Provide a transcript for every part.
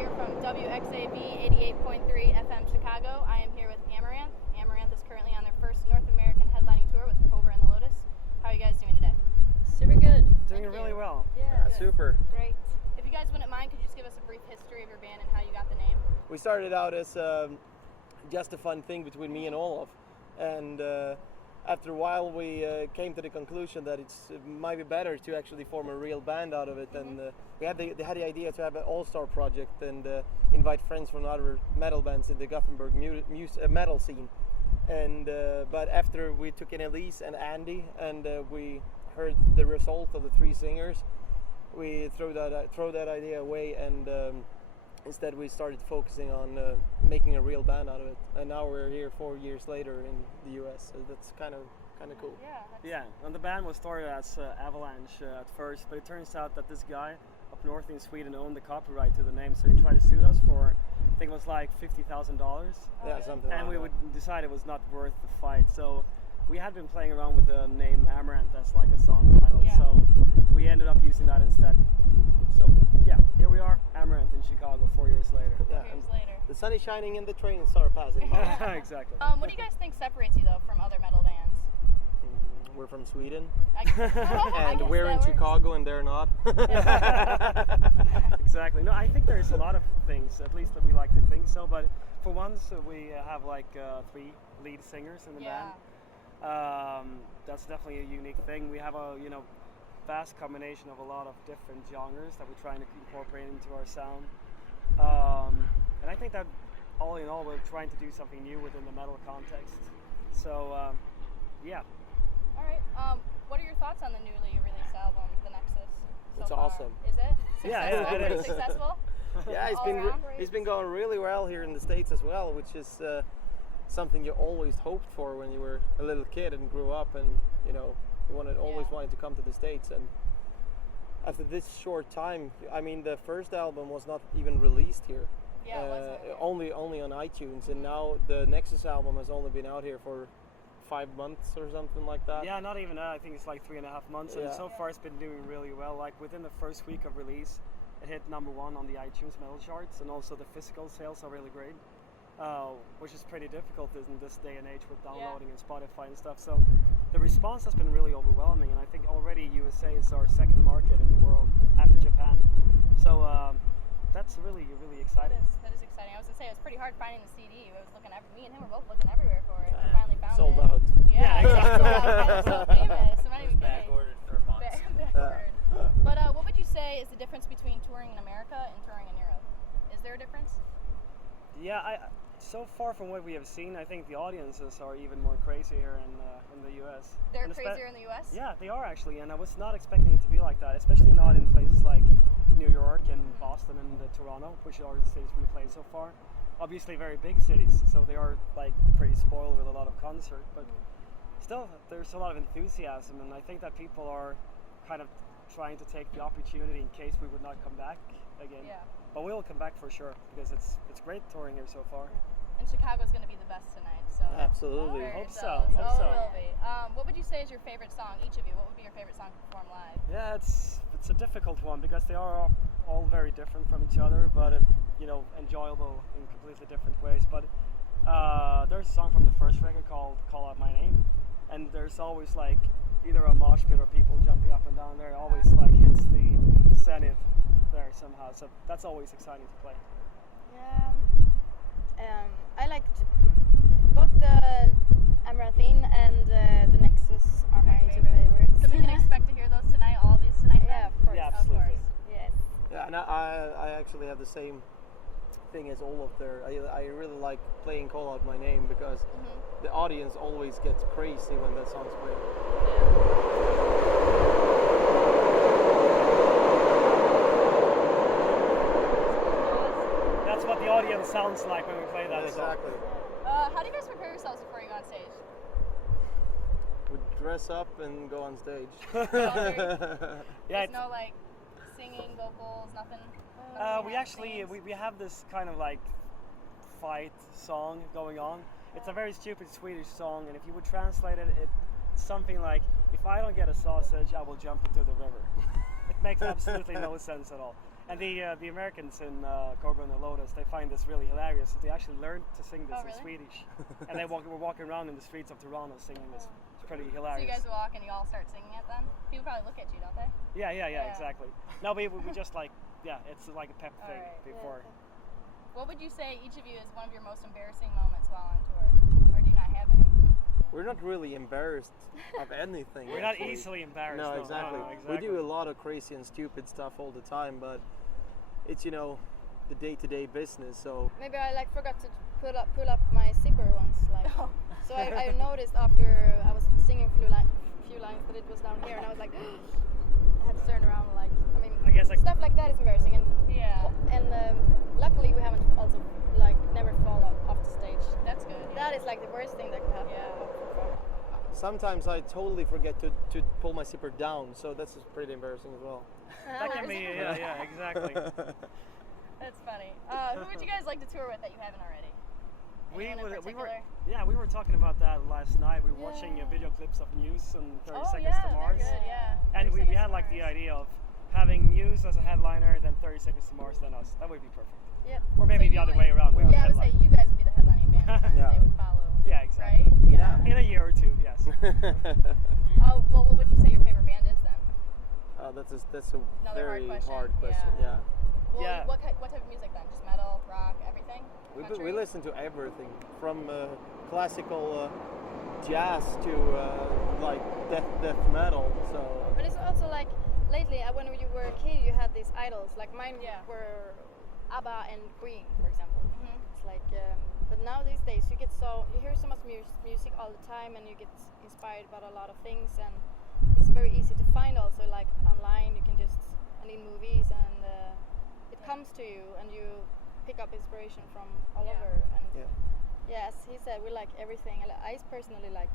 here from WXAV 88.3FM Chicago. I am here with Amaranthe. Amaranthe is currently on their first North American headlining tour with Cobra and the Lotus. How are you guys doing today? Super good. Doing really well. Yeah, super. Great. If you guys wouldn't mind, could you just give us a brief history of your band and how you got the name? We started out as just a fun thing between me and Olaf, and after a while we came to the conclusion that it might be better to actually form a real band out of it. And we had the idea to have an all-star project and invite friends from other metal bands in the Gothenburg metal scene. And but after we took in Elise and Andy and we heard the result of the three singers, we throw that idea away, and instead we started focusing on making a real band out of it. And now we're here 4 years later in the US, so that's kind of cool. Yeah, and the band was started as Avalanche at first, but it turns out that this guy up north in Sweden owned the copyright to the name, so he tried to sue us for, I think it was like $50,000. Yeah, something. And like we that. would decide it was not worth the fight. So we had been playing around with the name Amaranthe as like a song title. Yeah. So we ended up using that instead. So yeah, here we are, Amaranthe in Chicago 4 years later. 4 Yeah, years later. the sun is shining and the trains are passing by. Exactly. What do you guys think separates you though from other metal bands? We're from Sweden, I guess and we're that in works. Chicago and they're not. Exactly. No, I think there's a lot of things, at least that we like to think so, but for once we have like 3 lead singers in the band. That's definitely a unique thing. We have a vast combination of a lot of different genres that we're trying to incorporate into our sound. And I think that all in all we're trying to do something new within the metal context. So yeah. All right. What are your thoughts on the newly released album, The Nexus? So It's far? awesome. Is it? Yeah, Successful? it Pretty is. Successful? Yeah, it's been going really well here in the States as well, which is something you always hoped for when you were a little kid and grew up, and you always wanted to come to the States. And after this short time, I mean, the first album was not even released here. Yeah, it only wasn't. on iTunes, and now the Nexus album has only been out here for 5 months or something like that. Yeah, not even that. I think it's like 3.5 months, and so far it's been doing really well. Like within the first week of release, it hit #1 on the iTunes metal charts, and also the physical sales are really great, which is pretty difficult in this day and age with downloading and Spotify and stuff. So the response has been really overwhelming, and I think already USA is our second market in the world after Japan. So that's really exciting. That is exciting. I was gonna say it was pretty hard finding the CD. I was looking me and him were both looking everywhere for it. We finally found Sold it. out. Yeah, exactly. It's so famous. I'm not even Back kidding. ordered for months. Back ordered. But what would you say is the difference between touring in America and touring in Europe? Is there a difference? Yeah, so far from what we have seen, I think the audiences are even more crazy here in the US. They're And crazier in the US? Yeah, they are actually, and I was not expecting it to be like that, especially not in places like New York and Boston and Toronto, which are the cities we played so far. Obviously very big cities, so they are like pretty spoiled with a lot of concert, but still there's a lot of enthusiasm, and I think that people are kind of trying to take the opportunity in case we would not come back again. Yeah. But we will come back for sure, because it's great touring here so far. And Chicago's going to be the best tonight, so Absolutely. very Hope jealous. so, hope so. It will be. What would you say is your favorite song? Each of you, what would be your favorite song to perform live? Yeah, it's a difficult one because they are all very different from each other, but enjoyable in completely different ways. But there's a song from the first record called "Call Out My Name," and there's always like either a mosh pit or people jumping up and down there. It always like hits the zenith there somehow. So that's always exciting to play. Yeah. I liked both the Amaranthe and the Nexus are my two favorites. So we can expect to hear those tonight, all of these tonight? Yeah, then? of course. Yeah, Of absolutely. course. Yes. Yeah, and I actually have the same thing as Olaf there. I really like playing Call Out My Name because the audience always gets crazy when that song's played. That's what the audience sounds like when we play that song. Exactly. How do you guys prepare yourselves before you go on stage? We dress up and go on stage. Yeah, There's no like singing, vocals, nothing? we actually we have this kind of like fight song going on. It's a very stupid Swedish song, and if you would translate it, it's something like, "If I don't get a sausage, I will jump into the river." It makes absolutely no sense at all. And the Americans in Cobra and the Lotus, they find this really hilarious. They actually learned to sing this Oh, in really? Swedish, and they were walking around in the streets of Toronto singing this. It's pretty So hilarious. you guys walk and you all start singing it then? People probably look at you, don't they? Yeah, Yeah. exactly. No, we just like, it's like a pep thing Alright, before. What would you say each of you is one of your most embarrassing moments while on tour? Or do you not have any? We're not really embarrassed of anything. We're not actually. easily embarrassed. No, exactly. No, We do a lot of crazy and stupid stuff all the time, but it's the day-to-day business. So Maybe I like forgot to pull up my zipper once, like. Oh. So I noticed after I was singing a few lines that it was down here, and I was like, I had to turn around, like. I mean, I guess, like- stuff like that is embarrassing, and Yeah. luckily we haven't also like never fall off the stage. That's good. That is like the worst thing that could happen. Yeah. sometimes I totally forget to pull my zipper down, so that's just pretty embarrassing as well. That can be, yeah, exactly. That's funny. Who would you guys like to tour with that you haven't already? Anyone in we were, particular? yeah, we were talking about that last night. We were Yeah. watching video clips of Muse and 30 Oh Seconds yeah, to they're Mars. good, yeah. And 30 we Seconds had to like the Mars. idea of having Muse as a headliner, then 30 Seconds to Mars, then us. That would be perfect. Yep. Or maybe So the other you- way around. We would Yeah, I would say headline. you guys would be the headlining band, and then Yeah. they would follow. Yeah, exactly. Right? Yeah. In a year or two, yes. Oh, well, what would you say your favorite band is then? That's a Another very hard question. hard question. Yeah. Yeah. Well, Yeah. what type of music then? Just metal, rock, everything? We Country? listen to everything from classical jazz to like death metal. So But it's also like lately, when you were a kid, you had these idols. Like mine Yeah. were ABBA and Queen, for example. Mhm. It's like, but now these days you hear so much music all the time, and you get inspired about a lot of things, and it's very easy to find also like online. You can and in movies, and it comes to you, and you pick up inspiration from all Yeah. over. And yeah. as he said, we like everything. I personally like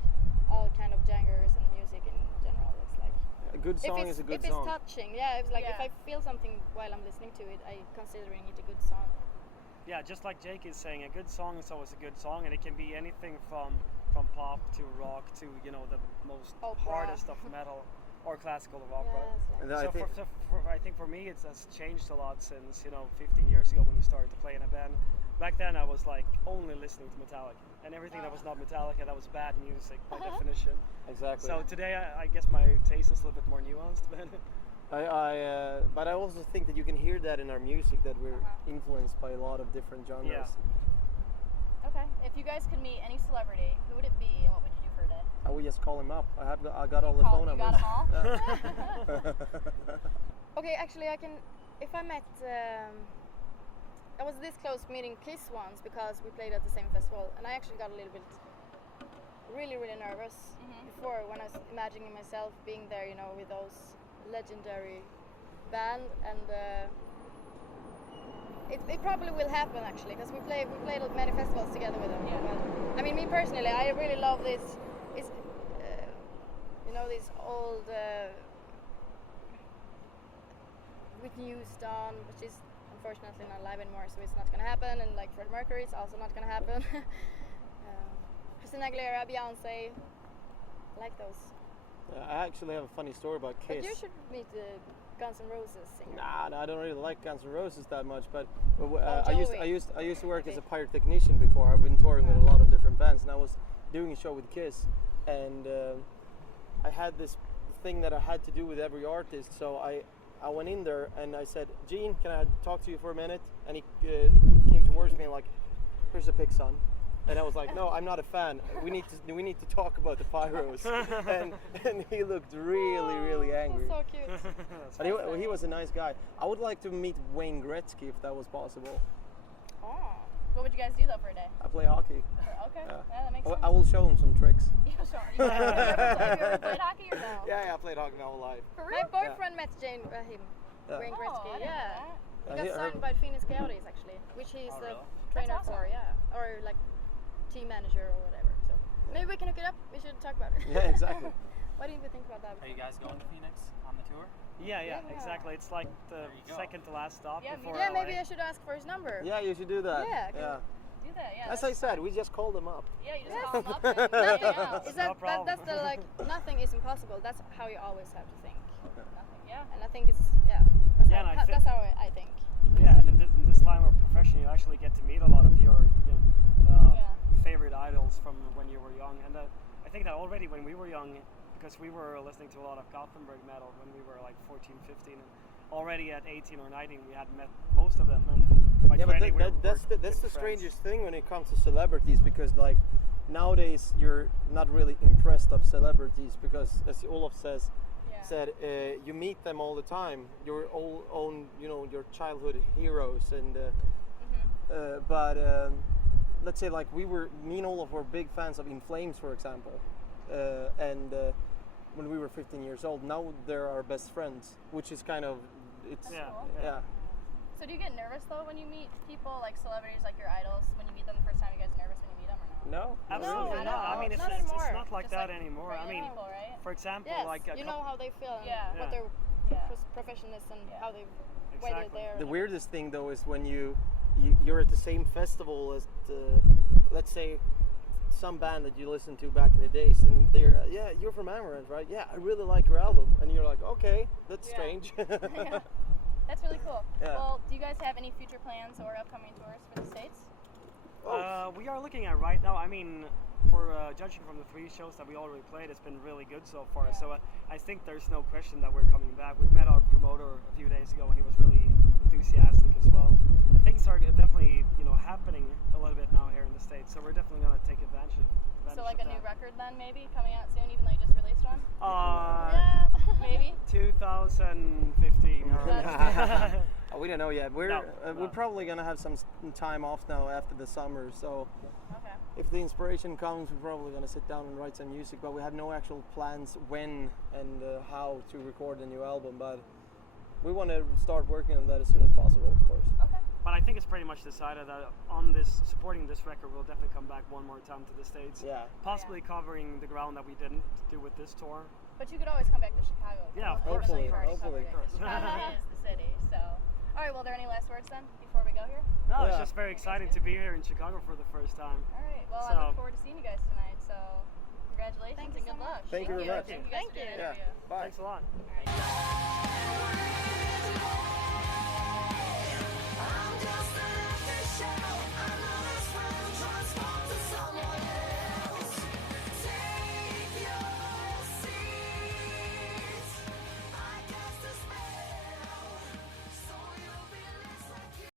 all kind of genres and music in general. It's like. A good song is a good if song. it's touching, yeah, it's like if Yeah. I feel something while I'm listening to it, I considering it a good song. Yeah, just like Jake is saying, a good song is always a good song, and it can be anything from pop to rock to the most Opera. hardest of metal or classical of opera. Yeah, it's like, And I So think I think for me, has changed a lot since 15 years ago when you started to play in a band. Back then, I was like only listening to Metallica, and everything that was not Metallica, that was bad music by definition. exactly. So today, I guess my taste is a little bit more nuanced. But I also think that you can hear that in our music, that we're Uh-huh. influenced by a lot of different genres. Yeah. Okay. If you guys could meet any celebrity, who would it be, and what would you do for a day? I would just call him up. I got all the Call- phone you numbers. got 'em all? okay, actually, I can. If I met, I was this close meeting Kiss once because we played at the same festival, and I actually got a little bit, really nervous before when I was imagining myself being there, with those legendary band, and it probably will happen actually, because we played many festivals together with them. Yeah. But, I mean, me personally, I really love this. Is these old Whitney Houston, which is unfortunately not live anymore, so it's not gonna happen. And like Freddie Mercury, it's also not gonna happen. Christina Aguilera, Beyonce, I like those. I actually have a funny story about Kiss. But you should meet the Guns N' Roses singer. Nah, I don't really like Guns N' Roses that much. But Bon I Jovi. used to work as a pyrotechnician before. I've been touring with a lot of different bands, and I was doing a show with Kiss, and I had this thing that I had to do with every artist. So I went in there and I said, Gene, can I talk to you for a minute? And he came towards me like, here's a pic, son. And I was like, no, I'm not a fan. We need to talk about the pyros. and he looked really angry. That's so cute. But he was a nice guy. I would like to meet Wayne Gretzky if that was possible. Oh. What would you guys do though for a day? I play hockey. Okay. Yeah. Yeah, that makes sense. I will show him some tricks. Yeah, sure. You ever played hockey or no? Yeah, I played hockey my whole life. For My real? boyfriend met him, Yeah. Wayne Oh, Gretzky. I didn't know Yeah. that. He Yeah, got he- signed by Phoenix Coyotes actually, which he's Oh, the really? trainer That's for, awesome. yeah, or like team manager or whatever. So maybe we can hook it up. We should talk about it. Yeah, exactly. Why didn't we think about that? Are you guys going to Phoenix on the tour? Yeah, Yeah. exactly. It's like the There you go. second to last stop Yeah, before Yeah, LA. maybe I should ask for his number. Yeah, you should do that. Yeah, can- Do that, yeah. As I said, we just called him up. Yeah, you just Yes. call them up and anything else. Is No that problem. that's the like nothing is impossible. That's how you always have to think. Nothing Yeah. And I think it's that's Yeah, and that's how I think. Yeah, and in this line of profession, you actually get to meet a lot of your favorite idols from when you were young. And I think that already when we were young, because we were listening to a lot of Gothenburg metal when we were like 14, 15, and already at 18 or 19 we had met most of them. And by 20 we were that's the good friends. strangest thing when it comes to celebrities, because like nowadays you're not really impressed of celebrities because, as Olof said, you meet them all the time, your own your childhood heroes, and but let's say like me and Olof were big fans of In Flames, for example, and when we were 15 years old. Now they're our best friends, which is kind of That's Yeah, cool. yeah. So do you get nervous though when you meet people like celebrities, like your idols, when you meet them the first time? You guys nervous when you meet them or no? no. Absolutely No, not. I no, mean, it's not it's anymore. not like Just that like anymore. I regular mean, people, right? for example, Yes, like you know how they feel and Yeah. what their Yeah. profession is and Yeah. how they why they're Exactly. there. The and weirdest thing though is when you're at the same festival as let's say some band that you listened to back in the days, and they're you're from Amaranthe, right? Yeah, I really like your album, and you're like, okay, that's Yeah. strange. Yeah. That's really cool. Yeah. Well, do you guys have any future plans or upcoming tours for the States? we are looking at right now. I mean, for judging from the 3 shows that we already played, it's been really good so far. Yeah. So I think there's no question that we're coming back. We met our promoter a few days ago, and he was really enthusiastic as well. And things are definitely happening a little bit now here in the States. So we're definitely gonna take advantage So like of a new that. record then maybe coming out soon, even though you just released one? Yeah, Maybe. 2015. We don't know yet. We're No. we're probably gonna have some time off now after the summer. So Okay. if the inspiration comes, we're probably gonna sit down and write some music. But we have no actual plans when and how to record a new album. But we want to start working on that as soon as possible, of course. Okay. But I think it's pretty much decided that supporting this record, we'll definitely come back one more time to the States. Yeah. Possibly covering the ground that we didn't do with this tour. But you could always come back to Chicago. Yeah, of Even course, though you've of already course, covered of it, course. 'cause Chicago is the city. So, all right. Well, are there any last words then before we go here? No, it's Yeah. just very exciting to be here in Chicago for the first time. All right. Well, I So- look forward to seeing you guys tonight. So, congratulations Thank and you good so luck. much. Thank you very much. Thank you guys for doing the Yeah. interview. Bye. Thanks a lot. All right.